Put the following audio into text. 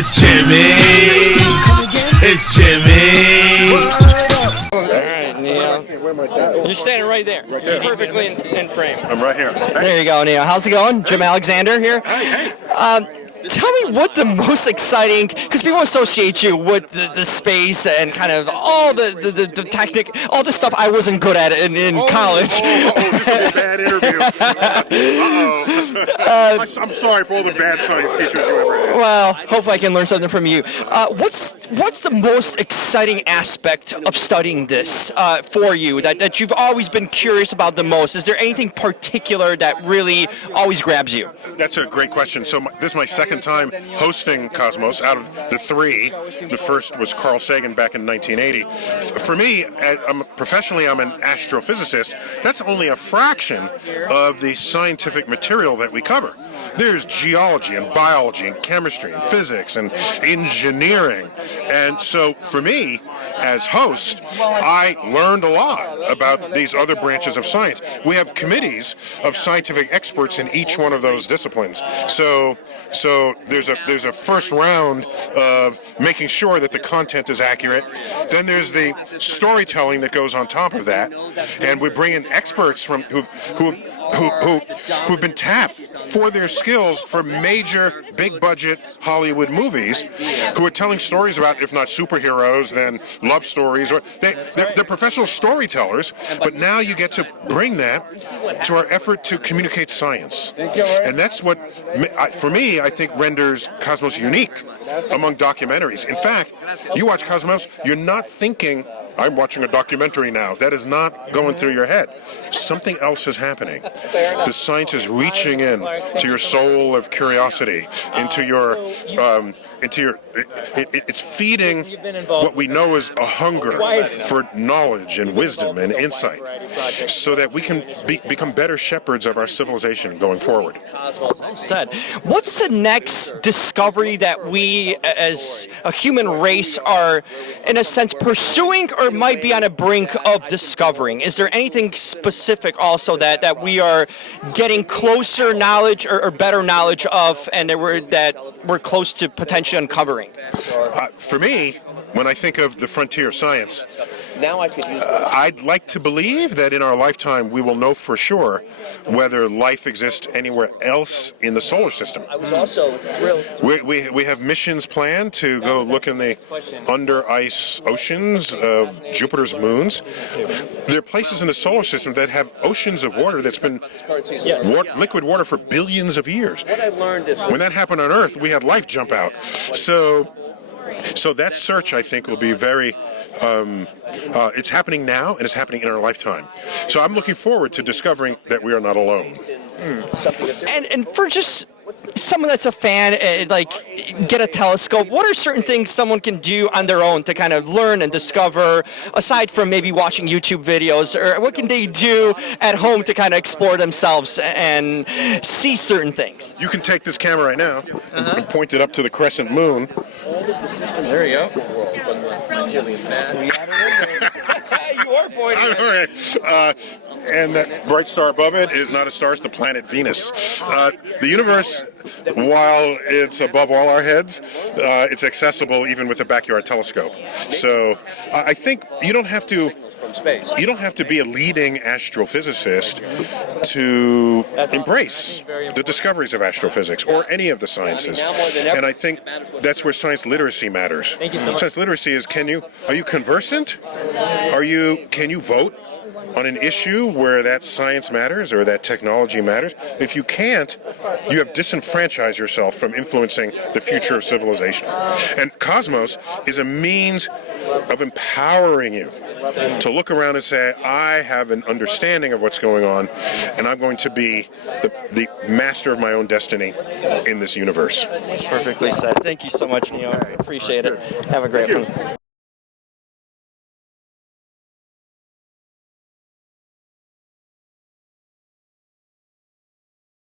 It's Jimmy. It's Jimmy. All right, Neil. You're standing right there. Perfectly in frame. I'm right here. There you go, Neil. How's it going? Jim Alexander here. Hey. Tell me what the most exciting, because people associate you with the space and kind of all the technique, all the stuff I wasn't good at in college. This is a bad interview. I'm sorry for all the bad science teachers you ever had. Well, hopefully I can learn something from you. What's the most exciting aspect of studying this for you that you've always been curious about the most? Is there anything particular that really always grabs you? That's a great question. So this is my second time hosting Cosmos out of the three. The first was Carl Sagan back in 1980. For me, professionally, I'm an astrophysicist. That's only a fraction of the scientific material that we cover. There's geology and biology and chemistry and physics and engineering. And so for me, as host, I learned a lot about these other branches of science. We have committees of scientific experts in each one of those disciplines. So there's a first round of making sure that the content is accurate. Then there's the storytelling that goes on top of that. And we bring in experts from who've been tapped for their skills for major big budget Hollywood movies, who are telling stories about, if not superheroes, then love stories, or they're professional storytellers. But now you get to bring that to our effort to communicate science, and that's what, for me, I think renders Cosmos unique among documentaries. In fact, you watch Cosmos, you're not thinking, I'm watching a documentary now. That is not going through your head. Something else is happening. The science is reaching in to your soul of curiosity, it's feeding what we know is a hunger for knowledge and wisdom and insight, so that we can become better shepherds of our civilization going forward. Well said. What's the next discovery that we as a human race are, in a sense, pursuing or might be on a brink of discovering? Is there anything specific also that we are getting closer knowledge or better knowledge of, and that we're close to potentially uncovering? For me, when I think of the frontier of science, I'd like to believe that in our lifetime we will know for sure whether life exists anywhere else in the solar system. I was also thrilled. We have missions planned to go look in the under ice oceans of Jupiter's moons. There are places in the solar system that have oceans of water that's been liquid water for billions of years. When that happened on Earth, we had life jump out. So that search, I think, will be very, it's happening now, and it's happening in our lifetime. So I'm looking forward to discovering that we are not alone. And for just someone that's a fan, like, get a telescope, what are certain things someone can do on their own to kind of learn and discover, aside from maybe watching YouTube videos, or what can they do at home to kind of explore themselves and see certain things? You can take this camera right now and point it up to the crescent moon. There you go. You are pointing. All right. And that bright star above it is not a star, it's the planet Venus. The universe, while it's above all our heads, it's accessible even with a backyard telescope. So I think you don't have to be a leading astrophysicist to embrace the discoveries of astrophysics or any of the sciences. And I think that's where science literacy matters. Thank you so much. Science literacy is, are you conversant? Can you vote on an issue where that science matters or that technology matters? If you can't, you have disenfranchised yourself from influencing the future of civilization. And Cosmos is a means of empowering you to look around and say, I have an understanding of what's going on, and I'm going to be the master of my own destiny in this universe. Perfectly said. Thank you so much, Neil. Appreciate it. Have a great one.